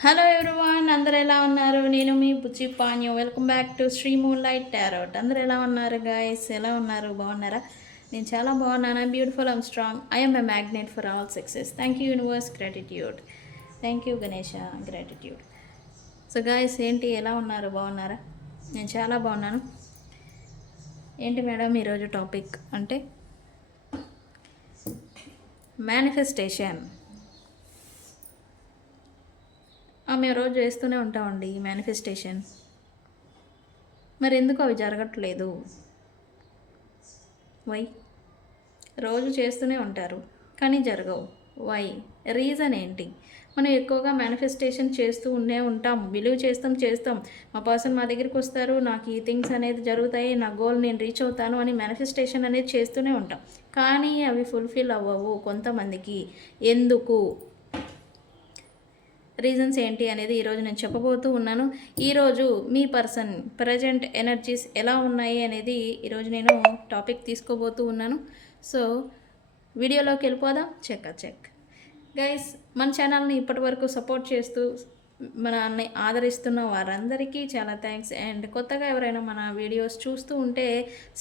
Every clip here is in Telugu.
హలో ఎవ్రీవాన్ అందరు ఎలా ఉన్నారు? నేను మీ బుచ్చి పాన్యో welcome back to Sri moonlight tarot అందరు ఎలా ఉన్నారు గాయస్ ఎలా ఉన్నారు? బాగున్నారా? నేను చాలా బాగున్నాను. Beautiful and strong I'm a magnet for all success thank you universe gratitude thank you Ganesha gratitude so guys ఏంటి? ఎలా ఉన్నారు? బాగున్నారా? నేను చాలా బాగున్నాను. ఏంటి మేడం ఈరోజు టాపిక్ అంటే మేనిఫెస్టేషన్ ఆ, మేము రోజు చేస్తూనే ఉంటామండి మేనిఫెస్టేషన్ మరి ఎందుకు అవి జరగట్లేదు? వై? రోజు చేస్తూనే ఉంటారు కానీ జరగవు. వై? రీజన్ ఏంటి? మనం ఎక్కువగా మేనిఫెస్టేషన్ చేస్తూ ఉండే ఉంటాం బిలీవ్ చేస్తాం చేస్తాం. మా పర్సన్ మా దగ్గరికి వస్తారు నాకు ఈ థింగ్స్ అనేది జరుగుతాయి నా గోల్ నేను రీచ్ అవుతాను అని మేనిఫెస్టేషన్ అనేది చేస్తూనే ఉంటాం. కానీ అవి ఫుల్ఫిల్ అవ్వవు కొంతమందికి. ఎందుకు? రీజన్స్ ఏంటి అనేది ఈరోజు నేను చెప్పబోతూ ఉన్నాను. ఈరోజు మీ పర్సన్ ప్రజెంట్ ఎనర్జీస్ ఎలా ఉన్నాయి అనేది ఈరోజు నేను టాపిక్ తీసుకోబోతూ ఉన్నాను. సో వీడియోలోకి వెళ్ళిపోదాం. Check check. గైస్ మన ఛానల్ని ఇప్పటివరకు సపోర్ట్ చేస్తూ మనల్ని ఆదరిస్తున్న వారందరికీ చాలా థ్యాంక్స్ అండ్ కొత్తగా ఎవరైనా మన వీడియోస్ చూస్తూ ఉంటే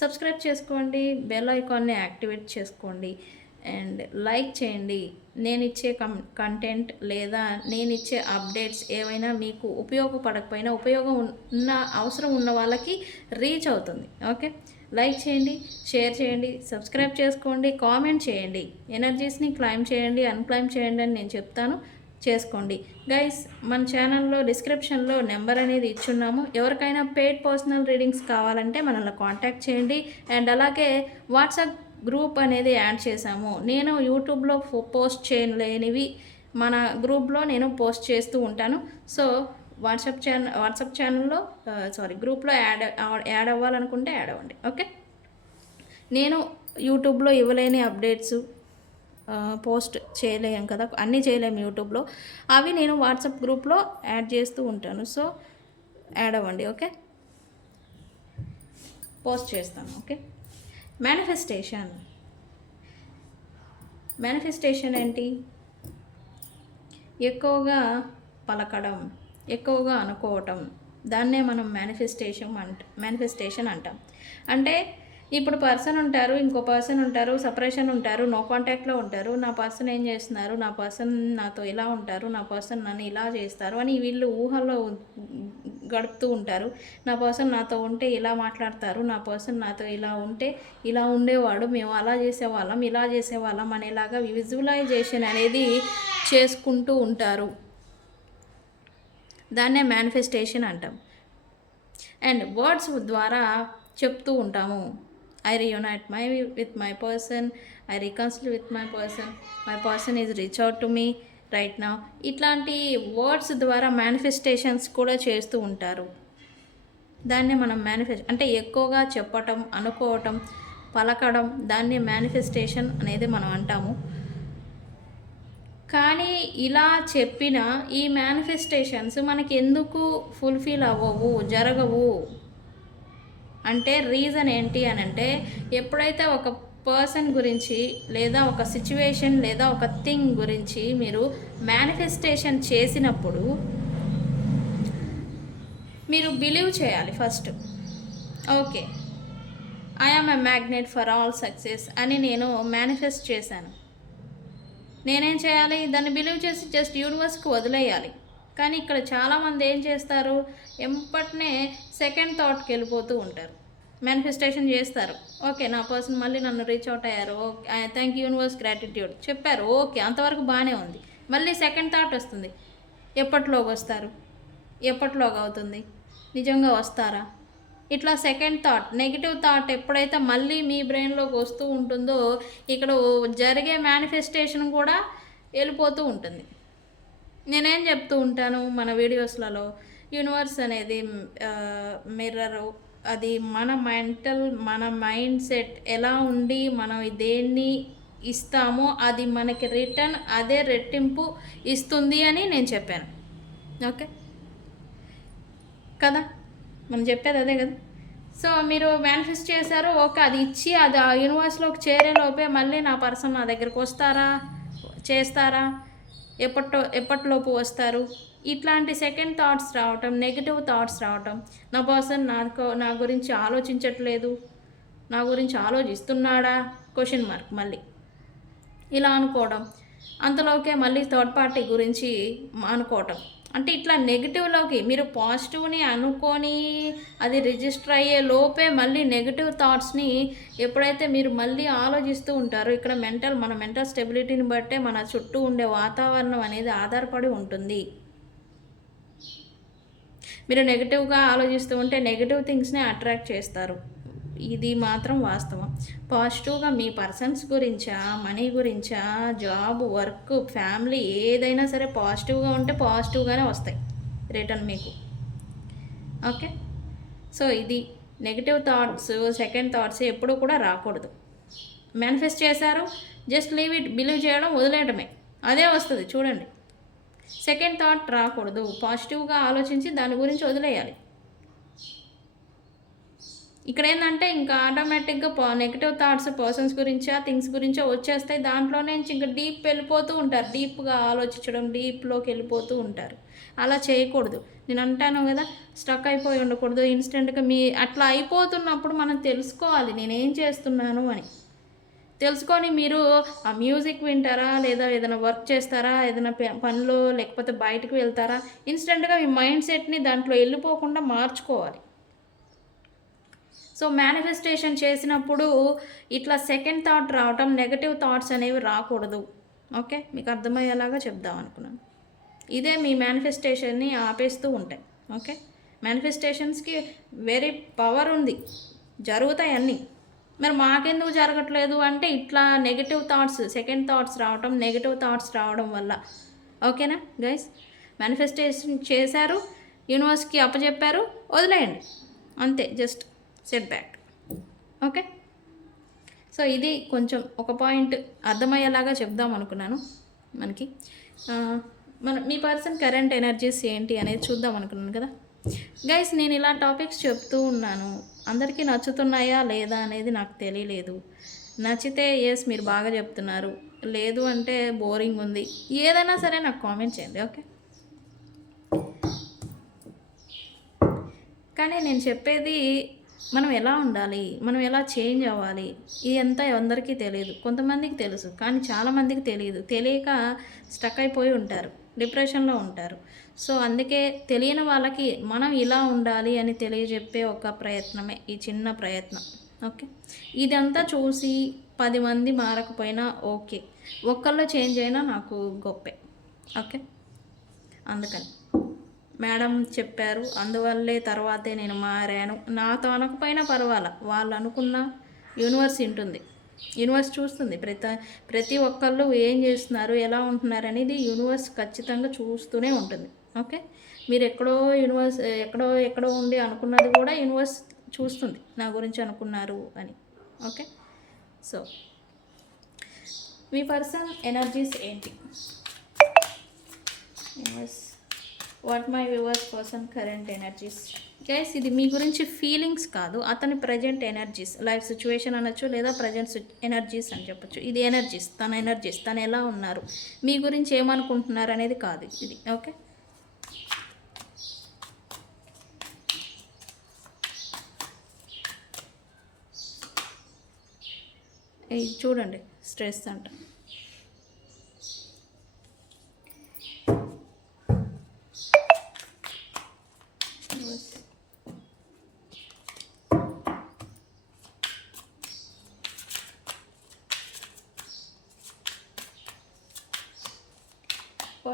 సబ్స్క్రైబ్ చేసుకోండి బెల్ ఐకాన్ని యాక్టివేట్ చేసుకోండి. అండ్ లైక్ చేయండి. నేను ఇచ్చే కం కంటెంట్ లేదా నేను ఇచ్చే అప్డేట్స్ ఏవైనా మీకు ఉపయోగపడకపోయినా ఉపయోగం ఉన్న అవసరం ఉన్న వాళ్ళకి రీచ్ అవుతుంది. ఓకే? లైక్ చేయండి షేర్ చేయండి సబ్స్క్రైబ్ చేసుకోండి కామెంట్ చేయండి. ఎనర్జీస్ని క్లైమ్ చేయండి అన్క్లైమ్ చేయండి అని నేను చెప్తాను. చేసుకోండి. గైస్ మన ఛానల్లో డిస్క్రిప్షన్లో నెంబర్ అనేది ఇచ్చున్నాము. ఎవరికైనా పెయిడ్ పర్సనల్ రీడింగ్స్ కావాలంటే మనల్ని కాంటాక్ట్ చేయండి. అండ్ అలాగే వాట్సాప్ గ్రూప్ అనేది యాడ్ చేశాము. నేను యూట్యూబ్లో ఫో- పోస్ట్ చేయలేనివి మన గ్రూప్లో నేను పోస్ట్ చేస్తూ ఉంటాను. సో వాట్సాప్ ఛానల్ వాట్సాప్ ఛానల్లో సారీ గ్రూప్లో యాడ్ యాడ్ అవ్వాలనుకుంటే యాడ్ అవ్వండి. ఓకే? నేను యూట్యూబ్లో ఇవ్వలేని అప్డేట్స్ పోస్ట్ చేయలేం కదా అన్నీ చేయలేము యూట్యూబ్లో. అవి నేను వాట్సాప్ గ్రూప్లో యాడ్ చేస్తూ ఉంటాను. సో యాడ్ అవ్వండి. ఓకే? పోస్ట్ చేస్తాను. ఓకే? మేనిఫెస్టేషన్ మేనిఫెస్టేషన్ ఏంటి? ఎక్కువగా పలకడం ఎక్కువగా అనుకోవటం. దాన్నే మనం మేనిఫెస్టేషన్ అంట మేనిఫెస్టేషన్ అంటాం. అంటే ఇప్పుడు పర్సన్ ఉంటారు ఇంకో పర్సన్ ఉంటారు సపరేషన్ ఉంటారు నో కాంటాక్ట్లో ఉంటారు. నా పర్సన్ ఏం చేస్తున్నారు? నా పర్సన్ నాతో ఇలా ఉంటారు నా పర్సన్ నన్ను ఇలా చేస్తారు అని వీళ్ళు ఊహల్లో గడుపుతూ ఉంటారు. నా పర్సన్ నాతో ఉంటే ఇలా మాట్లాడతారు. నా పర్సన్ నాతో ఇలా ఉంటే ఇలా ఉండేవాడు. మేము అలా చేసేవాళ్ళం ఇలా చేసేవాళ్ళం అనేలాగా విజువలైజేషన్ అనేది చేసుకుంటూ ఉంటారు. దాన్నే మేనిఫెస్టేషన్ అంటాం. అండ్ వర్డ్స్ ద్వారా చెప్తూ ఉంటాము. I reunite my with my person I reconcile with my person my person is reach out to me right నా ఇట్లాంటి వర్డ్స్ ద్వారా మేనిఫెస్టేషన్స్ కూడా చేస్తూ ఉంటారు. దాన్నే మనం మేనిఫెస్ట్ అంటే ఎక్కువగా చెప్పటం అనుకోవటం పలకడం దాన్ని మేనిఫెస్టేషన్ అనేది మనం అంటాము. కానీ ఇలా చెప్పిన ఈ మేనిఫెస్టేషన్స్ మనకి ఎందుకు ఫుల్ఫిల్ అవ్వవు జరగవు? అంటే రీజన్ ఏంటి అని అంటే ఎప్పుడైతే ఒక పర్సన్ గురించి లేదా ఒక సిచ్యువేషన్ లేదా ఒక థింగ్ గురించి మీరు మేనిఫెస్టేషన్ చేసినప్పుడు మీరు బిలీవ్ చేయాలి first okay I am a magnet for all success అని నేను మేనిఫెస్ట్ చేశాను. నేనేం చేయాలి? దాన్ని బిలీవ్ చేసి జస్ట్ యూనివర్స్కి వదిలేయాలి. కానీ ఇక్కడ చాలామంది ఏం చేస్తారు? ఎంపట్నే సెకండ్ థాట్కి వెళ్ళిపోతూ ఉంటారు. మేనిఫెస్టేషన్ చేస్తారు. ఓకే నా పర్సన్ మళ్ళీ నన్ను రీచ్ అవుట్ అయ్యారు. Okay thank you universe gratitude చెప్పారు. ఓకే అంతవరకు బాగానే ఉంది. మళ్ళీ సెకండ్ థాట్ వస్తుంది. ఎప్పటిలోకి వస్తారు? ఎప్పటిలోకి అవుతుంది? నిజంగా వస్తారా? ఇట్లా సెకండ్ థాట్ నెగిటివ్ థాట్ ఎప్పుడైతే మళ్ళీ మీ బ్రెయిన్లోకి వస్తూ ఉంటుందో ఇక్కడ జరిగే మేనిఫెస్టేషన్ కూడా వెళ్ళిపోతూ ఉంటుంది. నేనేం చెప్తూ ఉంటాను మన వీడియోస్లలో? యూనివర్స్ అనేది మిర్రర్ అది మన మెంటల్ మన మైండ్ సెట్ ఎలా ఉండి మనం దేన్ని ఇస్తామో అది మనకి రిటర్న్ అదే రెట్టింపు ఇస్తుంది అని నేను చెప్పాను. ఓకే? కదా? మనం చెప్పేది అదే కదా? సో మీరు మేనిఫెస్ట్ చేశారు ఓకే అది ఇచ్చి అది ఆ యూనివర్స్లోకి చేరే లోపే మళ్ళీ నా పర్సన్ నా దగ్గరకు వస్తారా? చేస్తారా? ఎప్పట్లో ఎప్పటిలోపు వస్తారు? ఇట్లాంటి సెకండ్ థాట్స్ రావటం నెగిటివ్ థాట్స్ రావటం నా పర్సన్ నాకు నా గురించి ఆలోచించట్లేదు నా గురించి ఆలోచిస్తున్నాడా? క్వశ్చన్ మార్క్ మళ్ళీ. ఇలా అనుకోవడం. అంతలోకే మళ్ళీ థర్డ్ పార్టీ గురించి అనుకోవటం. అంటే ఇట్లా నెగిటివ్లోకి మీరు పాజిటివ్ని అనుకొని అది రిజిస్టర్ అయ్యే లోపే మళ్ళీ నెగిటివ్ థాట్స్ని ఎప్పుడైతే మీరు మళ్ళీ ఆలోచిస్తూ ఉంటారో ఇక్కడ మెంటల్ మన మెంటల్ స్టెబిలిటీని బట్టే మన చుట్టూ ఉండే వాతావరణం అనేది ఆధారపడి ఉంటుంది. మీరు నెగిటివ్గా ఆలోచిస్తూ ఉంటే నెగిటివ్ థింగ్స్ని అట్రాక్ట్ చేస్తారు. ఇది మాత్రం వాస్తవం. పాజిటివ్గా మీ పర్సన్స్ గురించా మనీ గురించా జాబ్ వర్క్ ఫ్యామిలీ ఏదైనా సరే పాజిటివ్గా ఉంటే పాజిటివ్గానే వస్తాయి. రిటర్న్ మీకు. ఓకే సో ఇది నెగిటివ్ థాట్స్ సెకండ్ థాట్స్ ఎప్పుడూ కూడా రాకూడదు. మేనిఫెస్ట్ చేశారు జస్ట్ లీవ్ ఇట్ బిలీవ్ చేయడం వదిలేయడమే అదే వస్తుంది చూడండి. సెకండ్ థాట్ రాకూడదు. పాజిటివ్గా ఆలోచించి దాని గురించి వదిలేయాలి. ఇక్కడ ఏంటంటే ఇంకా ఆటోమేటిక్గా పా నెగిటివ్ థాట్స్ పర్సన్స్ గురించా థింగ్స్ గురించో వచ్చేస్తాయి. దాంట్లోనే నుంచి ఇంకా డీప్ వెళ్ళిపోతూ ఉంటారు. డీప్గా ఆలోచించడం డీప్లోకి వెళ్ళిపోతూ ఉంటారు. అలా చేయకూడదు. నేను అంటాను కదా స్టక్ అయిపోయి ఉండకూడదు. ఇన్స్టెంట్గా మీ అట్లా అయిపోతున్నప్పుడు మనం తెలుసుకోవాలి. నేనేం చేస్తున్నాను అని. తెలుసుకొని మీరు ఆ మ్యూజిక్ వింటారా? లేదా ఏదైనా వర్క్ చేస్తారా? ఏదైనా పనులు లేకపోతే బయటకు వెళ్తారా? ఇన్స్టెంట్గా మీ మైండ్ సెట్ని దాంట్లో వెళ్ళిపోకుండా మార్చుకోవాలి. సో మేనిఫెస్టేషన్ చేసినప్పుడు ఇట్లా సెకండ్ థాట్ రావటం నెగటివ్ థాట్స్ అనేవి రాకూడదు. ఓకే? మీకు అర్థమయ్యేలాగా చెప్దాం అనుకున్నాను. ఇదే మీ మేనిఫెస్టేషన్ని ఆపేస్తూ ఉంటాయి. ఓకే? మేనిఫెస్టేషన్స్కి వెరీ పవర్ ఉంది. జరుగుతాయి అన్నీ. మరి మాకెందుకు జరగట్లేదు అంటే ఇట్లా నెగిటివ్ థాట్స్ సెకండ్ థాట్స్ రావడం నెగిటివ్ థాట్స్ రావడం వల్ల. ఓకేనా? గైస్ మేనిఫెస్టేషన్ చేశారు యూనివర్స్కి అప్పచెప్పారు వదిలేయండి. అంతే just set back okay? So ఇది కొంచెం ఒక పాయింట్ అర్థమయ్యేలాగా చెప్దాం అనుకున్నాను మనకి. మన మీ పర్సన్ కరెంట్ ఎనర్జీస్ ఏంటి అనేది చూద్దాం అనుకున్నాను కదా. గైస్ నేను ఇలా టాపిక్స్ చెప్తూ ఉన్నాను. అందరికీ నచ్చుతున్నాయా లేదా అనేది నాకు తెలియలేదు. నచ్చితే ఎస్ మీరు బాగా చెప్తున్నారు. లేదు అంటే బోరింగ్ ఉంది. ఏదైనా సరే నాకు కామెంట్ చేయండి ఓకే కానీ నేను చెప్పేది మనం ఎలా ఉండాలి? మనం ఎలా చేంజ్ అవ్వాలి? ఇదంతా అందరికీ తెలియదు. కొంతమందికి తెలుసు కానీ చాలామందికి తెలియదు. తెలియక స్టక్ అయిపోయి ఉంటారు. డిప్రెషన్లో ఉంటారు. సో అందుకే తెలియని వాళ్ళకి మనం ఇలా ఉండాలి అని తెలియజెప్పే ఒక ప్రయత్నమే ఈ చిన్న ప్రయత్నం. ఓకే? ఇదంతా చూసి పది మంది మారకపోయినా ఓకే. ఒక్కళ్ళు చేంజ్ అయినా నాకు గొప్పే. ఓకే? అందుకని. మేడం చెప్పారు అందువల్లే తర్వాతే నేను మారాను. నాతో అనకపోయినా పర్వాలా. వాళ్ళు అనుకున్న యూనివర్స్ ఉంటుంది యూనివర్స్ చూస్తుంది. ప్రతి ప్రతి ఒక్కళ్ళు ఏం చేస్తున్నారు ఎలా ఉంటున్నారు అనేది యూనివర్స్ ఖచ్చితంగా చూస్తూనే ఉంటుంది. ఓకే? మీరు ఎక్కడో యూనివర్స్ ఎక్కడో ఎక్కడో ఉండి అనుకున్నది కూడా యూనివర్స్ చూస్తుంది. నా గురించి అనుకున్నారు అని. ఓకే? సో మీ పర్సన్ ఎనర్జీస్ ఏంటి? Universe what my viewers person current energies? Guys ఇది మీ గురించి ఫీలింగ్స్ కాదు. అతని ప్రజెంట్ ఎనర్జీస్ లైఫ్ సిచ్యువేషన్ అనొచ్చు లేదా ప్రజెంట్ ఎనర్జీస్ అని చెప్పొచ్చు. ఇది ఎనర్జీస్ తన ఎనర్జీస్ తను ఎలా ఉన్నారు మీ గురించి ఏమనుకుంటున్నారు అనేది కాదు ఇది. ఓకే? చూడండి. స్ట్రెస్ అంట.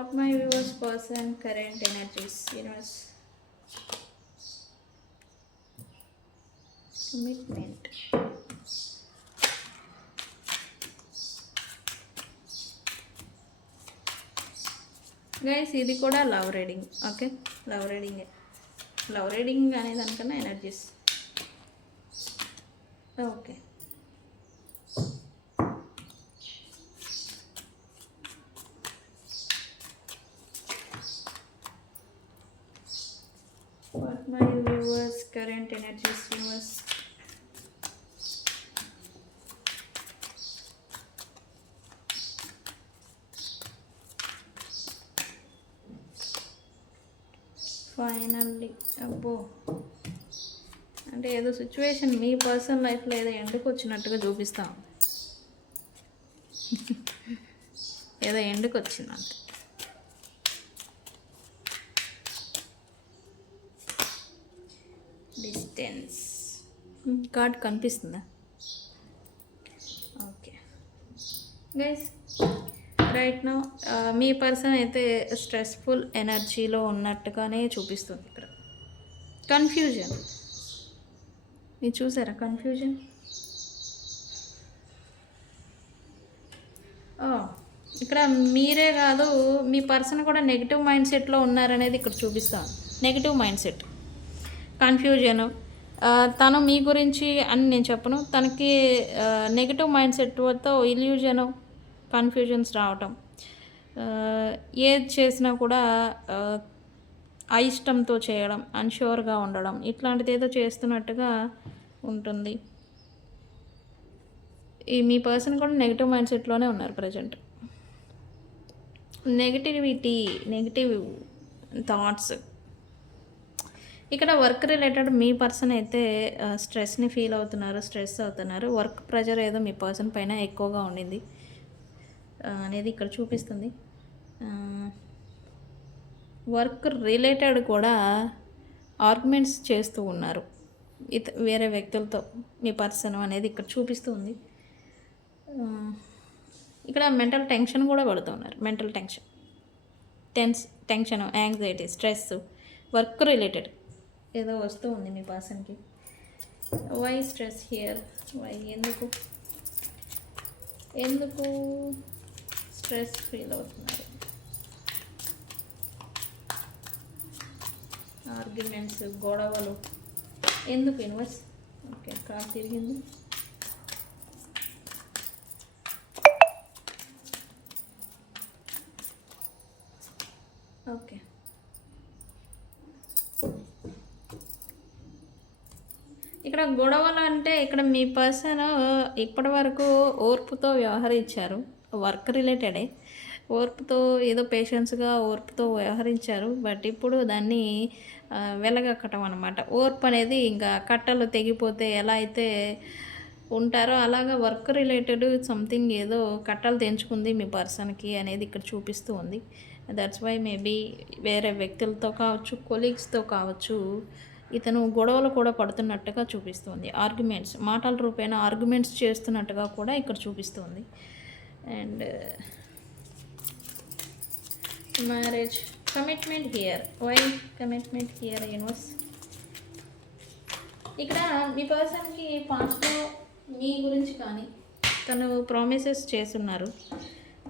What my viewers person current energies, universe. Commitment. Guys ఇది కూడా love reading okay love reading love reading అనే దానికన్నా energies okay Current energy viewers finally అబ్బో. అంటే ఏదో సిచ్యువేషన్ మీ పర్సనల్ లైఫ్లో ఏదో ఎండుకు వచ్చినట్టుగా చూపిస్తాం. ఏదో ఎండుకు వచ్చిందంటే. డిస్టెన్స్. కార్డ్ కనిపిస్తుందా? ఓకే. గైస్ రైట్ నా మీ పర్సన్ అయితే స్ట్రెస్ఫుల్ ఎనర్జీలో ఉన్నట్టుగానే చూపిస్తుంది ఇక్కడ. కన్ఫ్యూజన్ మీరు చూసారా కన్ఫ్యూజన్ ఇక్కడ మీరే కాదు మీ పర్సన్ కూడా నెగిటివ్ మైండ్ సెట్లో ఉన్నారనేది ఇక్కడ చూపిస్తాను. నెగిటివ్ మైండ్ సెట్ కన్ఫ్యూజన్ తను మీ గురించి అని నేను చెప్పను. తనకి నెగిటివ్ మైండ్ సెట్తో ఇల్యూజన్ కన్ఫ్యూజన్స్ రావటం. ఏది చేసినా కూడా అయిష్టంతో చేయడం అన్ష్యూర్గా ఉండడం ఇట్లాంటిది ఏదో చేస్తున్నట్టుగా ఉంటుంది. ఈ మీ పర్సన్ కూడా నెగిటివ్ మైండ్ సెట్లోనే ఉన్నారు ప్రజెంట్ నెగిటివిటీ నెగిటివ్ థాట్స్ ఇక్కడ వర్క్ రిలేటెడ్ మీ పర్సన్ అయితే స్ట్రెస్ని ఫీల్ అవుతున్నారు స్ట్రెస్ అవుతున్నారు. వర్క్ ప్రెషర్ ఏదో మీ పర్సన్ పైన ఎక్కువగా ఉండింది అనేది ఇక్కడ చూపిస్తుంది. వర్క్ రిలేటెడ్ కూడా ఆర్గ్యుమెంట్స్ చేస్తూ ఉన్నారు. ఇత వేరే వ్యక్తులతో మీ పర్సన్ అనేది ఇక్కడ చూపిస్తుంది ఉంది. ఇక్కడ మెంటల్ టెన్షన్ కూడా పడుతున్నారు mental tension tense tension anxiety stress work related. ఏదో వస్తూ ఉంది మీ పర్సన్కి. వై స్ట్రెస్ హియర్ వై ఎందుకు? ఎందుకు స్ట్రెస్ ఫీల్ అవుతున్నారు? ఆర్గ్యుమెంట్స్ గొడవలు. ఎందుకు ఇన్వర్స్ ఓకే కార్ తిరిగింది. ఓకే ఇక్కడ గొడవలు అంటే ఇక్కడ మీ పర్సన్ ఇప్పటి వరకు ఓర్పుతో వ్యవహరించారు వర్క్ రిలేటెడే. ఓర్పుతో ఏదో పేషెన్స్గా ఓర్పుతో వ్యవహరించారు బట్ ఇప్పుడు దాన్ని వెలగక్కటం అనమాట ఓర్పు అనేది ఇంకా కట్టలు తెగిపోతే ఎలా అయితే ఉంటారో అలాగా వర్క్ రిలేటెడ్ సంథింగ్ ఏదో కట్టలు తెంచుకుంది మీ పర్సన్కి అనేది ఇక్కడ చూపిస్తూ ఉంది. దట్స్ వై మేబీ వేరే వ్యక్తులతో కావచ్చు కొలీగ్స్తో కావచ్చు ఇతను గొడవలు కూడా పడుతున్నట్టుగా చూపిస్తుంది. ఆర్గ్యుమెంట్స్ మాటల రూపేణ ఆర్గ్యుమెంట్స్ చేస్తున్నట్టుగా కూడా ఇక్కడ చూపిస్తుంది. And marriage commitment here why commitment here universe ఇక్కడ మీ పర్సన్కి పాస్ట్లో మీ గురించి కానీ తను ప్రామిసెస్ చేస్తున్నారు.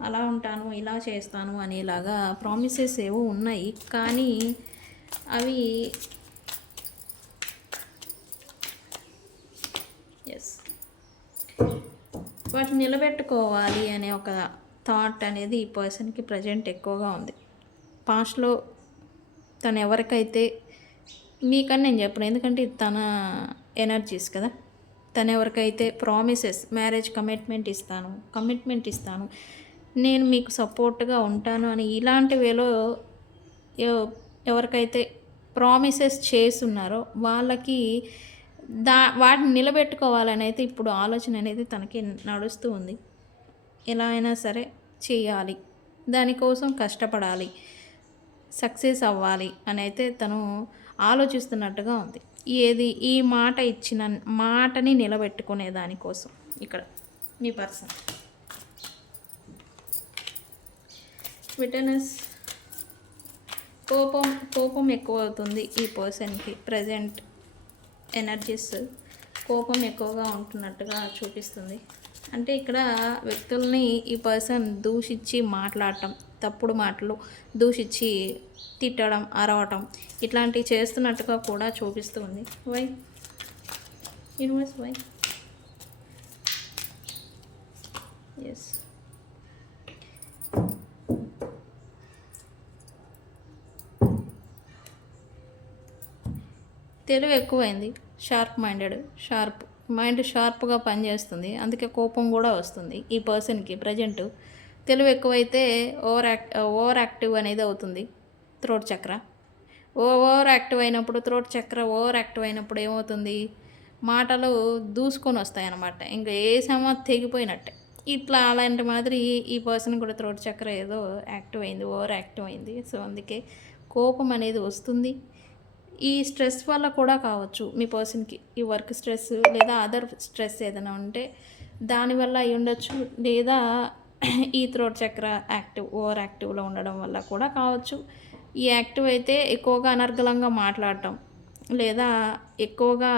అలా ఉంటాను ఇలా చేస్తాను అనేలాగా ప్రామిసెస్ ఏవో ఉన్నాయి. కానీ అవి ఎస్ వాటిని నిలబెట్టుకోవాలి అనే ఒక థాట్ అనేది ఈ పర్సన్కి ప్రజెంట్ ఎక్కువగా ఉంది. పాస్ట్లో తను ఎవరికైతే మీకని నేను చెప్పను ఎందుకంటే ఇది తన ఎనర్జీస్ కదా. తను ఎవరికైతే ప్రామిసెస్ మ్యారేజ్ కమిట్మెంట్ ఇస్తాను కమిట్మెంట్ ఇస్తాను నేను మీకు సపోర్ట్గా ఉంటాను అని ఇలాంటి వేలో ఎవరికైతే ప్రామిసెస్ చేస్తున్నారో వాళ్ళకి దా వాటిని నిలబెట్టుకోవాలని అయితే ఇప్పుడు ఆలోచన అనేది తనకి నడుస్తూ ఉంది. ఎలా అయినా సరే చేయాలి. దానికోసం కష్టపడాలి. సక్సెస్ అవ్వాలి అని అయితే తను ఆలోచిస్తున్నట్టుగా ఉంది. ఏది ఈ మాట ఇచ్చిన మాటని నిలబెట్టుకునే దానికోసం ఇక్కడ మీ పర్సన్. విటనస్. కోపం కోపం ఎక్కువ అవుతుంది ఈ పర్సన్కి ప్రజెంట్ ఎనర్జీస్ కోపం ఎక్కువగా ఉంటున్నట్టుగా చూపిస్తుంది. అంటే ఇక్కడ వ్యక్తుల్ని ఈ పర్సన్ దూషించి మాట్లాడటం తప్పుడు మాటలు దూషించి తిట్టడం అరవటం ఇట్లాంటివి చేస్తున్నట్టుగా కూడా చూపిస్తుంది. వై? Universe why? ఎస్ తెలివి ఎక్కువైంది. షార్ప్ మైండెడ్ షార్ప్ మైండ్ షార్ప్గా పనిచేస్తుంది. అందుకే కోపం కూడా వస్తుంది ఈ పర్సన్కి ప్రజెంట్. తెలివి ఎక్కువైతే ఓవర్ యాక్ట్ ఓవర్ యాక్టివ్ అనేది అవుతుంది త్రోట్ చక్ర. ఓవర్ యాక్టివ్ అయినప్పుడు త్రోట్ చక్ర ఓవర్ యాక్టివ్ అయినప్పుడు ఏమవుతుంది? మాటలు దూసుకొని వస్తాయి అన్నమాట ఇంకా ఏ సమా తెగిపోయినట్టే. ఇట్లా అలాంటి మాదిరి ఈ పర్సన్ కూడా త్రోట్ చక్ర ఏదో యాక్టివ్ అయింది ఓవర్ యాక్టివ్ అయింది. సో అందుకే కోపం అనేది వస్తుంది. ఈ స్ట్రెస్ వల్ల కూడా కావచ్చు మీ పర్సన్కి. ఈ వర్క్ స్ట్రెస్ లేదా అదర్ స్ట్రెస్ ఏదైనా ఉంటే దానివల్ల అయి ఉండొచ్చు. లేదా ఈ థ్రోట్ చక్ర యాక్టివ్ ఓవర్ యాక్టివ్లో ఉండడం వల్ల కూడా కావచ్చు. ఈ యాక్టివ్ అయితే ఎక్కువగా అనర్గళంగా మాట్లాడటం లేదా ఎక్కువగా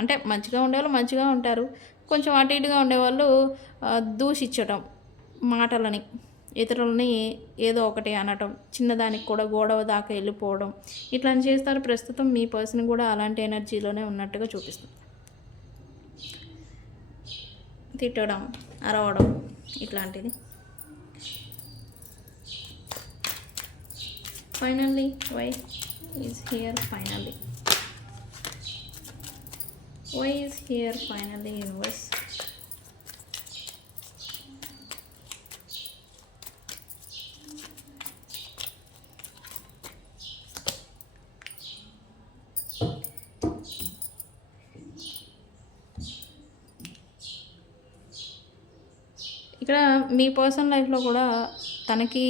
అంటే మంచిగా ఉండేవాళ్ళు మంచిగా ఉంటారు. కొంచెం అటు ఇటుగా ఉండేవాళ్ళు దూషించడం మాటలని. ఇతరులని ఏదో ఒకటి అనటం చిన్నదానికి కూడా గోడవ దాకా వెళ్ళిపోవడం. ఇట్లా చేస్తారు. ప్రస్తుతం మీ పర్సన్ కూడా అలాంటి ఎనర్జీలోనే ఉన్నట్టుగా చూపిస్తుంది. తిట్టడం అరవడం ఇట్లాంటిది. Finally why is here finally why is here finally universe ఇక్కడ మీ పర్సనల్ లైఫ్లో కూడా తనకి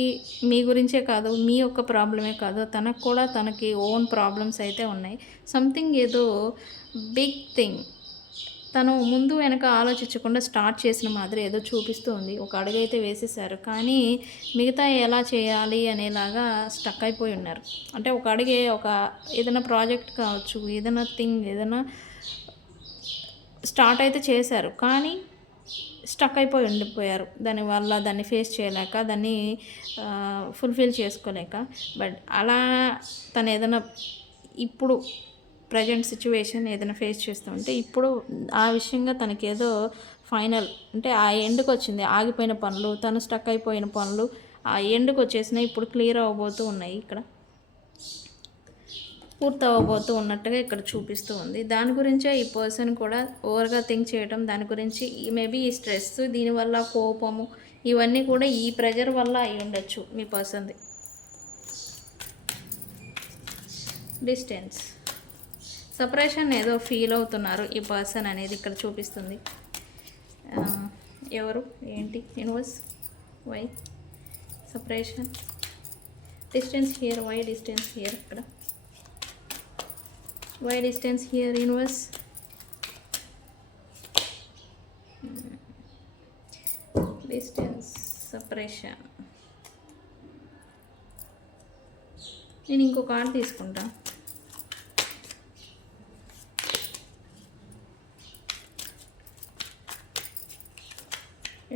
మీ గురించే కాదు మీ యొక్క ప్రాబ్లమే కాదు తనకు కూడా తనకి ఓన్ ప్రాబ్లమ్స్ అయితే ఉన్నాయి. సంథింగ్ ఏదో బిగ్ థింగ్. తను ముందు వెనక ఆలోచించకుండా స్టార్ట్ చేసిన మాదిరి ఏదో చూపిస్తూ ఉంది. ఒక అడుగైతే వేసేసారు కానీ మిగతా ఎలా చేయాలి అనేలాగా స్టక్ అయిపోయి ఉన్నారు. అంటే ఒక అడిగే ఒక ఏదైనా ప్రాజెక్ట్ కావచ్చు ఏదైనా థింగ్ ఏదైనా స్టార్ట్ అయితే చేశారు. కానీ స్టక్ అయిపోయి ఉండిపోయారు. దానివల్ల దాన్ని ఫేస్ చేయలేక దాన్ని ఫుల్ఫిల్ చేసుకోలేక. బట్ అలా తను ఏదైనా ఇప్పుడు ప్రజెంట్ సిచ్యువేషన్ ఏదైనా ఫేస్ చేస్తుంటే ఇప్పుడు ఆ విషయంగా తనకేదో ఫైనల్ అంటే ఆ ఎండ్కి వచ్చింది. ఆగిపోయిన పనులు తను స్టక్ అయిపోయిన పనులు ఆ ఎండ్కి వచ్చేసినాయి ఇప్పుడు క్లియర్ అవ్వబోతూ ఉన్నాయి ఇక్కడ. పూర్తవబోతూ ఉన్నట్టుగా ఇక్కడ చూపిస్తూ ఉంది. దాని గురించే ఈ పర్సన్ కూడా ఓవర్గా థింక్ చేయడం దాని గురించి మేబీ ఈ స్ట్రెస్ దీనివల్ల కోపము ఇవన్నీ కూడా ఈ ప్రెజర్ వల్ల అయి ఉండొచ్చు మీ పర్సన్ది. డిస్టెన్స్. సపరేషన్ ఏదో ఫీల్ అవుతున్నారు ఈ పర్సన్ అనేది ఇక్కడ చూపిస్తుంది. ఎవరు? ఏంటి? Universe? Why? Separation? Distance here why distance here ఇక్కడ? Y distance here inverse distance separation నేను ఇంకో కార్డ్ తీసుకుంటా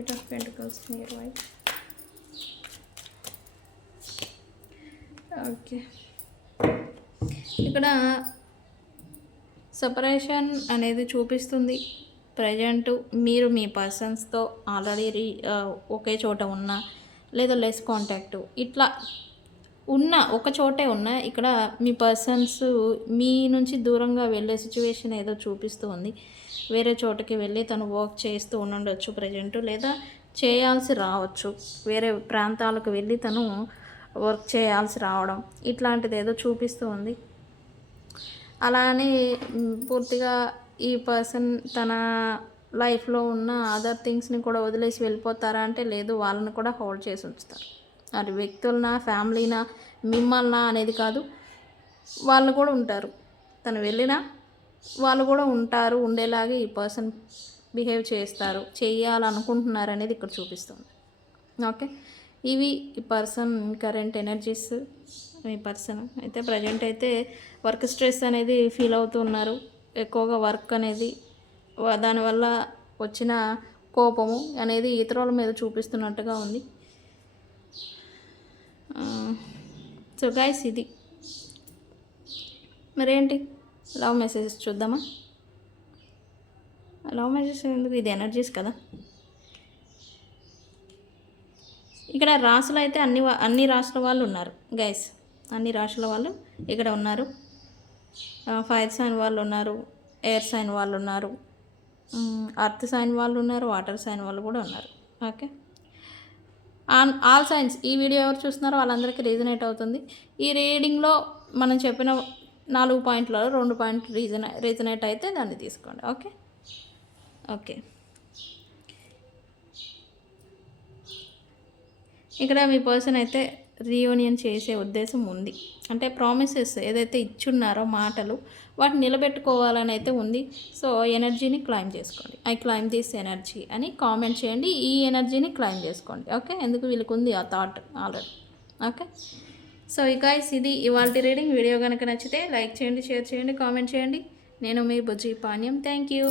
eight of pentacles near why okay ఇక్కడ సపరేషన్ అనేది చూపిస్తుంది. ప్రజెంట్ మీరు మీ పర్సన్స్తో ఆల్రెడీ రీ ఒకే చోట ఉన్నా లేదా లెస్ కాంటాక్ట్ ఇట్లా ఉన్న ఒక చోటే ఉన్న ఇక్కడ మీ పర్సన్స్ మీ నుంచి దూరంగా వెళ్ళే సిచ్యువేషన్ ఏదో చూపిస్తూ ఉంది వేరే చోటకి వెళ్ళి తను వర్క్ చేస్తూ ఉండొచ్చు ప్రజెంట్ లేదా చేయాల్సి రావచ్చు. వేరే ప్రాంతాలకు వెళ్ళి తను వర్క్ చేయాల్సి రావడం ఇట్లాంటిది ఏదో చూపిస్తూ ఉంది అలా అని పూర్తిగా ఈ పర్సన్ తన లైఫ్లో ఉన్న అదర్ థింగ్స్ని కూడా వదిలేసి వెళ్ళిపోతారా అంటే లేదు వాళ్ళని కూడా హోల్డ్ చేసి ఉంచుతారు. అది వ్యక్తులనా ఫ్యామిలీనా మిమ్మల్నా అనేది కాదు వాళ్ళు కూడా ఉంటారు. తను వెళ్ళినా వాళ్ళు కూడా ఉంటారు ఉండేలాగే ఈ పర్సన్ బిహేవ్ చేస్తారు చేయాలనుకుంటున్నారు అనేది ఇక్కడ చూపిస్తుంది. ఓకే? ఇవి ఈ పర్సన్ కరెంట్ ఎనర్జీస్ మీ పర్సన్. అయితే ప్రజెంట్ అయితే వర్క్ స్ట్రెస్ అనేది ఫీల్ అవుతున్నారు ఎక్కువగా వర్క్ అనేది దానివల్ల వచ్చిన కోపము అనేది ఇతరుల మీద చూపిస్తున్నట్టుగా ఉంది. సో గైస్ ఇది. మరేంటి? లవ్ మెసేజెస్ చూద్దామా? లవ్ మెసేజెస్ ఎందుకు? ఇది ఎనర్జీస్ కదా. ఇక్కడ రాసులు అయితే అన్ని అన్ని రాసుల వాళ్ళు ఉన్నారు గైస్ అన్ని రాష్ట్రాల వాళ్ళు ఇక్కడ ఉన్నారు. ఫైర్ సైన్ వాళ్ళు ఉన్నారు ఎయిర్ సైన్ వాళ్ళు ఉన్నారు అర్త్ సైన్ వాళ్ళు ఉన్నారు వాటర్ సైన్ వాళ్ళు కూడా ఉన్నారు. ఓకే ఆన్ ఆల్ సైన్స్ ఈ వీడియో ఎవరు చూస్తున్నారో వాళ్ళందరికీ రీజనేట్ అవుతుంది. ఈ రీడింగ్లో మనం చెప్పిన నాలుగు పాయింట్లలో రెండు పాయింట్ రీజన్ రీజనేట్ అయితే దాన్ని తీసుకోండి. ఓకే ఓకే ఇక్కడ మీ పర్సన్ అయితే రీయూనియన్ చేసే ఉద్దేశం ఉంది. అంటే ప్రామిసెస్ ఏదైతే ఇచ్చున్నారో మాటలు వాటిని నిలబెట్టుకోవాలని అయితే ఉంది. సో ఎనర్జీని క్లైమ్ చేసుకోండి. ఐ క్లైమ్ దిస్ ఎనర్జీ అని కామెంట్ చేయండి. ఈ ఎనర్జీని క్లైమ్ చేసుకోండి. ఓకే ఎందుకు వీళ్ళకి ఉంది ఆ థాట్ ఆల్రెడీ ఓకే సో ఇక ఇది ఇవాళ రీడింగ్ వీడియో కనుక నచ్చితే లైక్ చేయండి షేర్ చేయండి కామెంట్ చేయండి. నేను మీ బుజ్జి పాణ్యం. Thank you